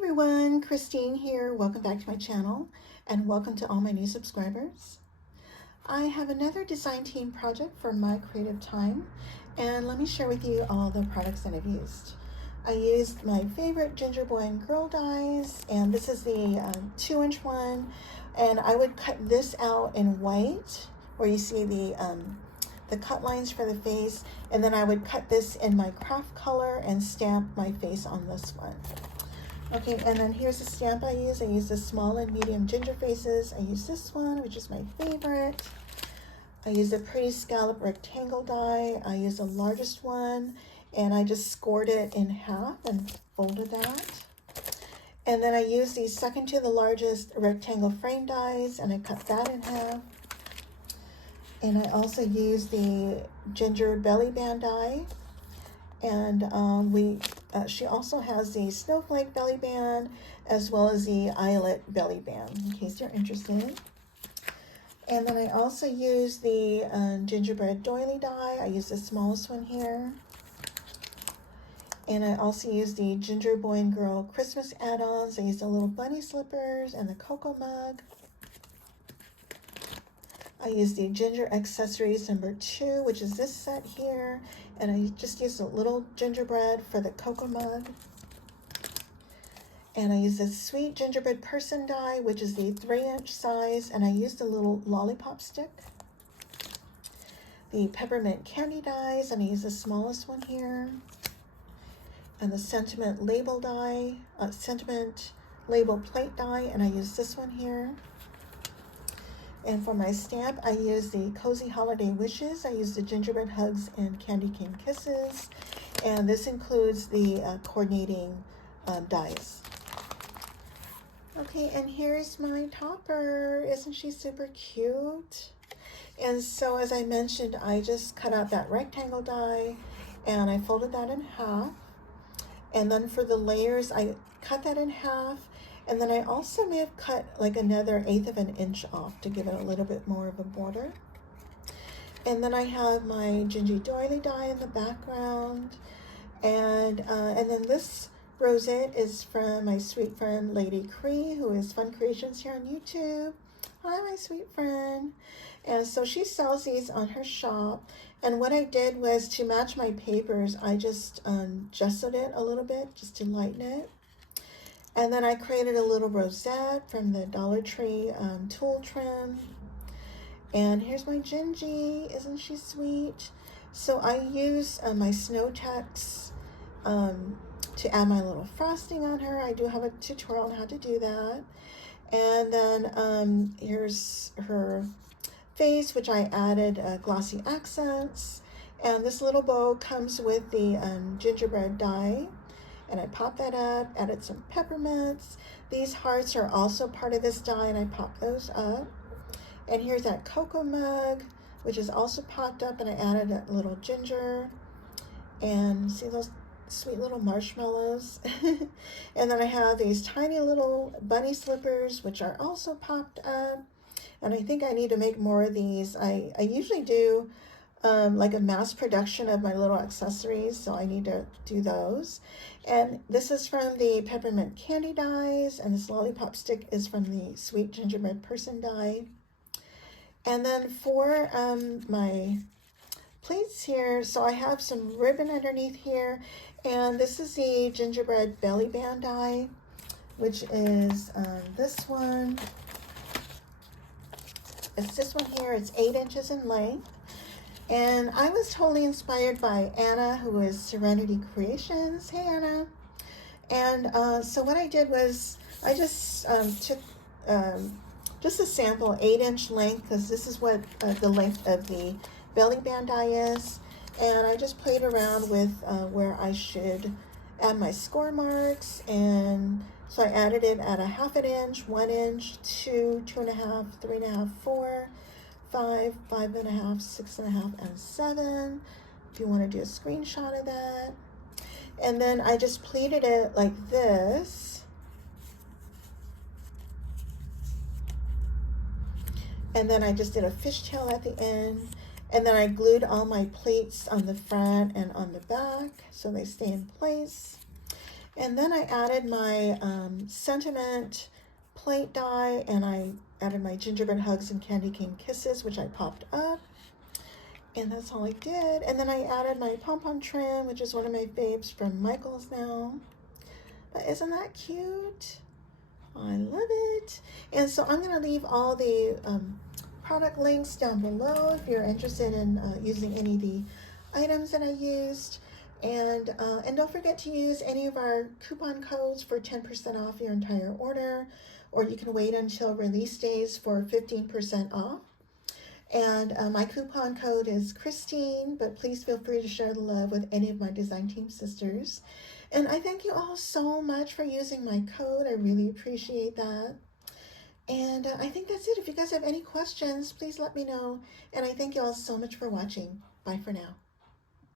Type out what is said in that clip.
Everyone, Christine here. Welcome back to my channel and welcome to all my new subscribers. I have another design team project for my creative time, and let me share with you all the products that I've used. I used my favorite Gingerbread and Girl dies, and this is the 2-inch one, and I would cut this out in white where you see the cut lines for the face, and then I would cut this in my craft color and stamp my face on this one. Okay, and then here's the stamp I use. I use the small and medium ginger faces. I use this one, which is my favorite. I use the pretty scallop rectangle die. I use the largest one, and I just scored it in half and folded that. And then I use the second to the largest rectangle frame dies, and I cut that in half. And I also use the ginger belly band die. And she also has the snowflake belly band as well as the eyelet belly band, in case you're interested. And then I also use the gingerbread doily die. I use the smallest one here. And I also use the Gingerbread Boy and Girl Christmas add-ons. I use the little bunny slippers and the cocoa mug. I use the Ginger Accessories number 2, which is this set here, and I just use a little gingerbread for the cocoa mug. And I use the Sweet Gingerbread Person Die, which is the 3-inch size, and I used a little lollipop stick. The Peppermint candy dies, and I use the smallest one here. And the Sentiment label die, Sentiment label plate die, and I use this one here. And for my stamp, I use the Cozy Holiday Wishes. I use the Gingerbread Hugs and Candy Cane Kisses. And this includes the coordinating dies. Okay, and here's my topper. Isn't she super cute? And so as I mentioned, I just cut out that rectangle die and I folded that in half. And then for the layers, I cut that in half. And then I also may have cut like another 1/8 of an inch off to give it a little bit more of a border. And then I have my Gingy Doily die in the background. And then this rosette is from my sweet friend Lady Cree, who is Fun Creations here on YouTube. Hi, my sweet friend. And so she sells these on her shop. And what I did was to match my papers, I just gessoed it a little bit just to lighten it. And then I created a little rosette from the Dollar Tree tool trim. And here's my Gingy. Isn't she sweet? So I use my Snow Tex to add my little frosting on her. I do have a tutorial on how to do that. And then here's her face, which I added glossy accents. And this little bow comes with the gingerbread die. And I popped that up, added some peppermints. These hearts are also part of this die, and I popped those up. And here's that cocoa mug, which is also popped up, and I added a little ginger. And see those sweet little marshmallows? And then I have these tiny little bunny slippers, which are also popped up. And I think I need to make more of these. I usually do like a mass production of my little accessories, so I need to do those. And this is from the Peppermint candy dies, and this lollipop stick is from the Sweet Gingerbread Person die. And then for my plates here, so I have some ribbon underneath here, and this is the Gingerbread belly band die, which is this one. It's this one here. It's 8 inches in length. And I was totally inspired by Anna, who is Serenity Creations. Hey, Anna. And so what I did was I just took just a sample 8-inch length, because this is what the length of the belly band die is. And I just played around with where I should add my score marks. And so I added it at a 1/2 inch, 1 inch, 2, 2.5, 3.5, 4, 5, 5.5, 6.5, and 7. If you want to do a screenshot of that. And then I just pleated it like this. And then I just did a fishtail at the end. And then I glued all my pleats on the front and on the back so they stay in place. And then I added my sentiment plate die, and I added my gingerbread hugs and candy cane kisses, which I popped up. And that's all I did. And then I added my pom-pom trim, which is one of my faves from Michaels now. But isn't that cute? I love it. And so I'm going to leave all the product links down below if you're interested in using any of the items that I used. And don't forget to use any of our coupon codes for 10% off your entire order, or you can wait until release days for 15% off. And my coupon code is Christine, but please feel free to share the love with any of my design team sisters. And I thank you all so much for using my code. I really appreciate that. And I think that's it. If you guys have any questions, please let me know. And I thank you all so much for watching. Bye for now.